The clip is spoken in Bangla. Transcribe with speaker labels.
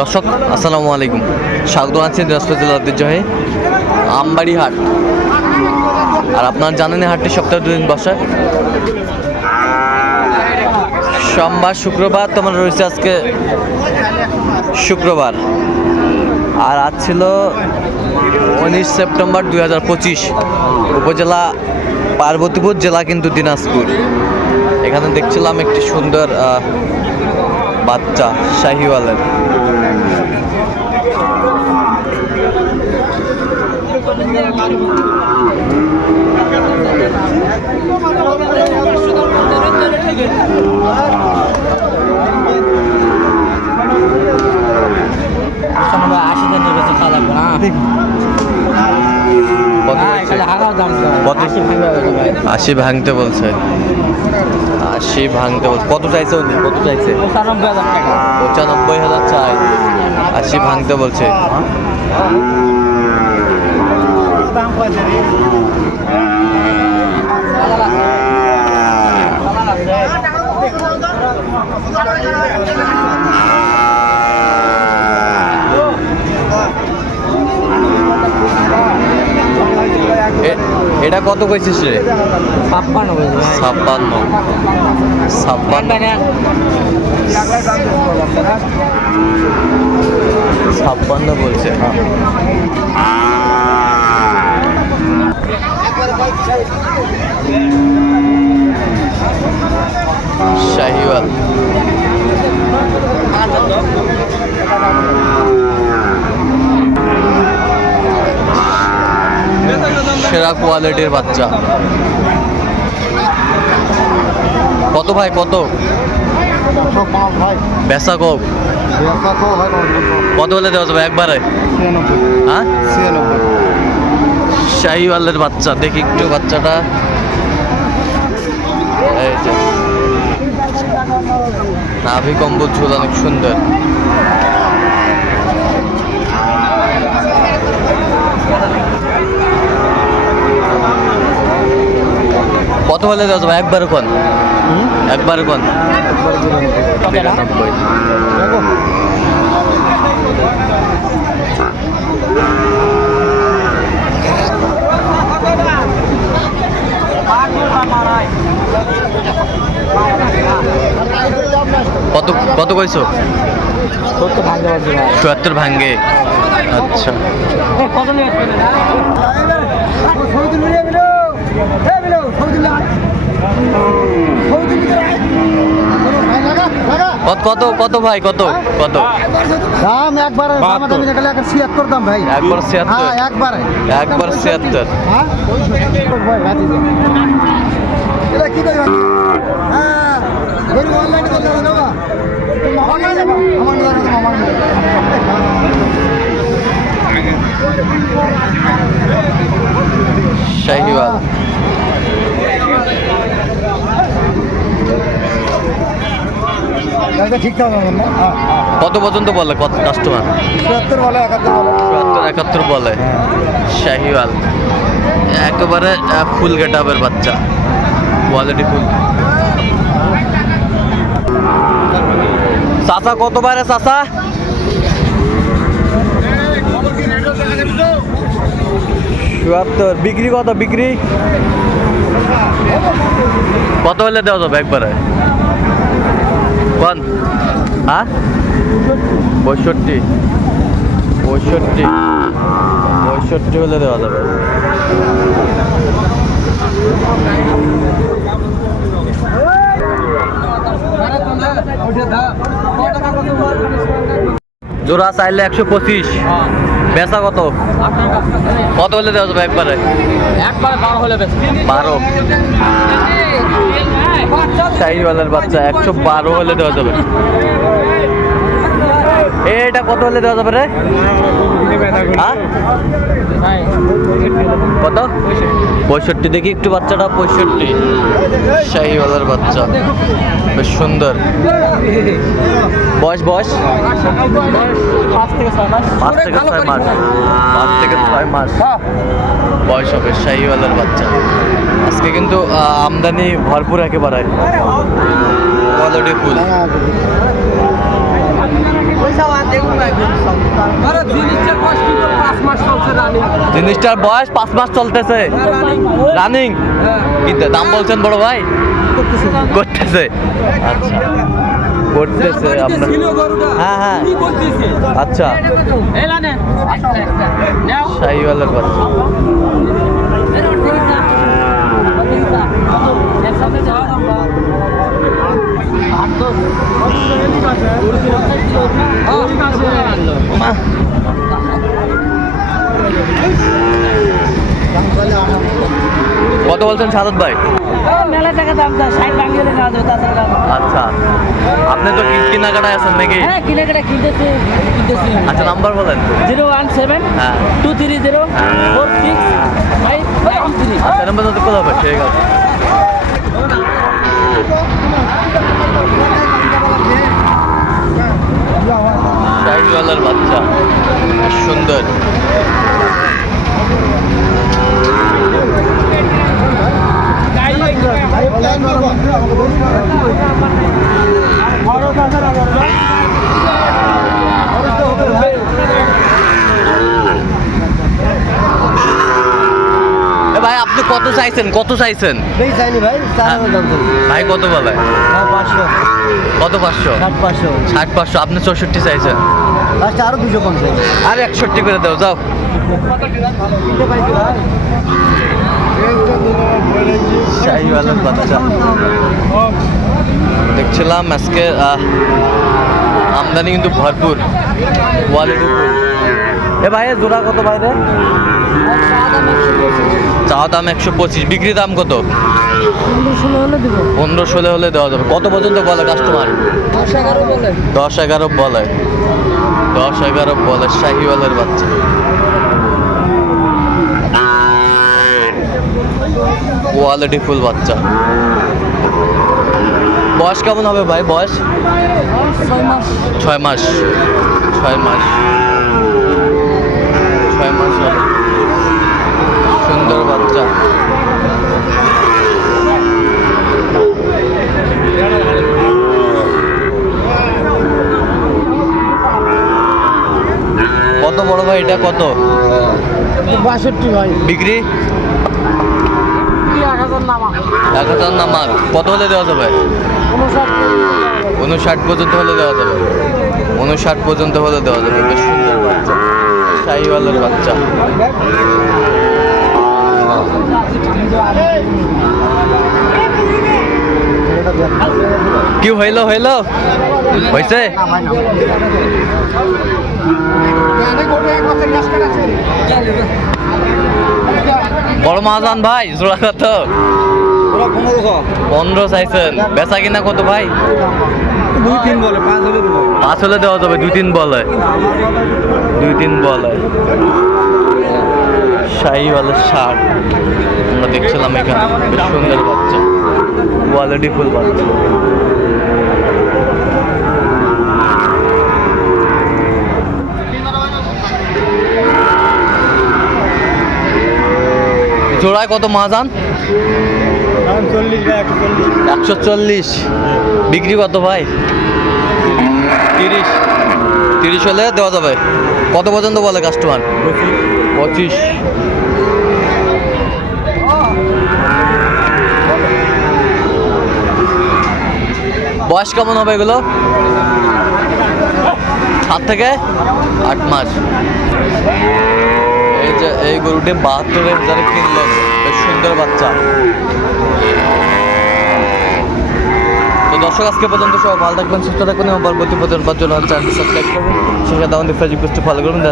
Speaker 1: দর্শক, আসসালামু আলাইকুম। স্বাগত আছেন দিনাজপুর জেলার ঐতিহ্যবাহী আমবাড়ি হাট। আর আপনার জানেন হাটটি সপ্তাহে দুদিন বসায় সোমবার, শুক্রবার, তোমার রয়েছে আজকে শুক্রবার। আর আজ ছিল উনিশ সেপ্টেম্বর দুই হাজার পঁচিশ, উপজেলা পার্বতীপুর, জেলা কিন্তু দিনাজপুর। এখানে দেখছিলাম একটি সুন্দর বাচ্চা, শাহিওয়ালের কত হয়েছে? আশি ভাঙতে বলছে। আশি ভাঙতে বলছে। কত চাইছে উনি কত চাইছে? পঁচানব্বই হাজার চাই। আশি ভাঙতে বলছে এ- এটা কত কইছিস রে? ছাপ্পান্ন ছাপ্পান্ন। ছাপ্পান্ন। বলছে শাহিওয়াল। সেরা কোয়ালিটির বাচ্চা। কত ভাই, কত? বেসা কোক কত হলে দেওয়া যাবে? একবারে? হ্যাঁ? শাহিওয়ালের বাচ্চা। দেখি একটু বাচ্চাটা। নাভি কম্বল ঝুল অনেক সুন্দর। কত হলে দেওয়া যাবে? একবার কোন? একবার কোন? বিরানব্বই কত কত কইছো? চুয়াত্তর ভাঙ্গে। আচ্ছা। কত কত কত ভাই কত কত?
Speaker 2: দাম একবার
Speaker 1: আমি
Speaker 2: দামাদামি দেখালে একবার ছিয়াত্তর দাম ভাই।
Speaker 1: একবার ছিয়াত্তর।
Speaker 2: হ্যাঁ একবার।
Speaker 1: একবার ছিয়াত্তর।
Speaker 2: হ্যাঁ। এটা কি করে? হ্যাঁ গরু অনলাইনে করতে হবে বাবা আমার নিয়ে যাব আমার নিয়ে যাব আমার নিয়ে যাব।
Speaker 1: শাহিওয়াল
Speaker 2: এটা ঠিক দাম আমার না হ্যাঁ
Speaker 1: কত পর্যন্ত বলে কত কাস্টমার
Speaker 2: বলে একাত্তর বলে।
Speaker 1: চুয়াত্তর একাত্তর বলে? শাহিওয়াল। একেবারে ফুল গেটাবের বাচ্চা। কোয়ালিটি ফুল চাচা কত বারে চাচা? চুয়াত্তর বিক্রি কত? বিক্রি? কত হলে দেওয়া যাবে একবারে? কোন হ্যাঁ? পঁয়ষট্টি। পঁয়ষট্টি। পঁয়ষট্টি হলে দেওয়া যাবে। জোড়া চাইলে একশো পঁচিশ। বেচা কত? কত হলে দেওয়া যাবে একবারে?
Speaker 3: একবারে বারো হলে
Speaker 1: বারো। শাহিওয়ালের বাচ্চা একশো বারো হলে দেওয়া যাবে। এটা কত হলে দেওয়া যাবে রে? কত? পঁয়ষট্টি। দেখি একটু বাচ্চাটা পঁয়ষট্টি। শাহিওয়ালার বাচ্চা। বেশ সুন্দর। বয়স বয়স?
Speaker 3: পাঁচ থেকে ছয় মাস।
Speaker 1: পাঁচ থেকে ছয় মাস। পাঁচ থেকে ছয় মাস। বয়স হবে শাহিওয়ালার বাচ্চা। আজকে কিন্তু আমদানি ভরপুর একেবারে। Quality full. জিনিসটার বয়স পাঁচ মাস চলতেছে। রানিং কিন্তু দাম বলছেন বড় ভাই? করতেছে। করতেছে। আচ্ছা। আপনার। হ্যাঁ হ্যাঁ। আচ্ছা। কত বলছেন সাদত ভাই?
Speaker 4: মেলা টাকা দাম ষাট ভাঙিয়ে না দাও তাছাড়া
Speaker 1: আচ্ছা। আপনি তো কি- কেনাকাটায় আছেন নাকি?
Speaker 4: হ্যাঁ কিনে কেটে কিনতেছি কিনতেছি
Speaker 1: আচ্ছা নাম্বার বলেন
Speaker 4: জিরো ওয়ান সেভেন
Speaker 1: হ্যাঁ।
Speaker 4: Two three zero four six five five three
Speaker 1: আচ্ছা নাম্বার তো কোথাও ঠিক আছে শাহিওয়ালার বাচ্চা। সুন্দর। এ ভাই আপনি কত চাইছেন? কত চাইছেন?
Speaker 2: বেশি চাইনি ভাই
Speaker 1: ভাই কত বলে?
Speaker 2: পাঁচশো।
Speaker 1: কত পাঁচশো?
Speaker 2: ষাট পাঁচশো।
Speaker 1: ষাট পাঁচশো। আপনি চৌষট্টি চাইছেন।
Speaker 2: লাস্টে আরও দুশো কম চাই
Speaker 1: আর একষট্টি করে দাও যাও।
Speaker 2: ভাই
Speaker 1: শাহিওয়ালার বাচ্চা। দেখছিলাম আজকে আমদানি কিন্তু ভরপুর। কোয়ালিটি এ ভাই জোড়া কত বাইরে চা দাম একশো পঁচিশ। বিক্রি দাম কত? পনেরো ষোলো হলে দেওয়া যাবে। কত পর্যন্ত বলে কাস্টমার
Speaker 4: দশ এগারো বলে।
Speaker 1: দশ এগারো বলে। দশ এগারো বলে শাহিওয়ালের বাচ্চা। কোয়ালিটি ফুল বাচ্চা। বয়স কেমন হবে ভাই? বয়স?
Speaker 4: ছয় মাস।
Speaker 1: ছয় মাস। ছয় মাস ছয় মাস হবে সুন্দর বাচ্চা। কত বড় ভাই এটা কত?
Speaker 4: বাষট্টি ভাই।
Speaker 1: বিক্রি?
Speaker 4: এক হাজার নামা।
Speaker 1: কত হলে দেওয়া যাবে?
Speaker 4: উনষাট
Speaker 1: উনষাট পর্যন্ত হলে দেওয়া যাবে। উনষাট পর্যন্ত হলে দেওয়া যাবে। বেশ সুন্দর বাচ্চা। শাহিওয়ালের বাচ্চা। কি হইল হইল? হয়েছে বড় মাজান ভাই, জোড়া কত? পনেরো চাইছেন। বেচা কিনা কত ভাই?
Speaker 2: দুই তিন পাঁচ হলে
Speaker 1: দেওয়া যাবে, দুই তিন বলে। দুই তিন বলে। শাহিওয়ালের শার্ট। আমরা দেখছিলাম এখানে সুন্দর বাচ্চা। কোয়ালিটি ফুল বাচ্চা। জোড়ায় কত মাজান?
Speaker 2: একশো চল্লিশ।
Speaker 1: বিক্রি কত ভাই? তিরিশ। তিরিশ হলে দেওয়া যাবে। কত পর্যন্ত বলে কাস্টমার পঁচিশ। বয়স কেমন হবে এগুলো? সাত থেকে আট মাস। এই যে, এই গরুটি বাহাত্তরের যারা কিনলো। বেশ সুন্দর বাচ্চা। তো দর্শক, আজকে পর্যন্ত সব ভালো থাকবেন, সুস্থ থাকবেন এবং পরবর্তী পর্যন্ত চ্যানেল সাবস্ক্রাইব করবেন। সেখানে আমাদের ফেসবুক পেজটি ফলো করবেন।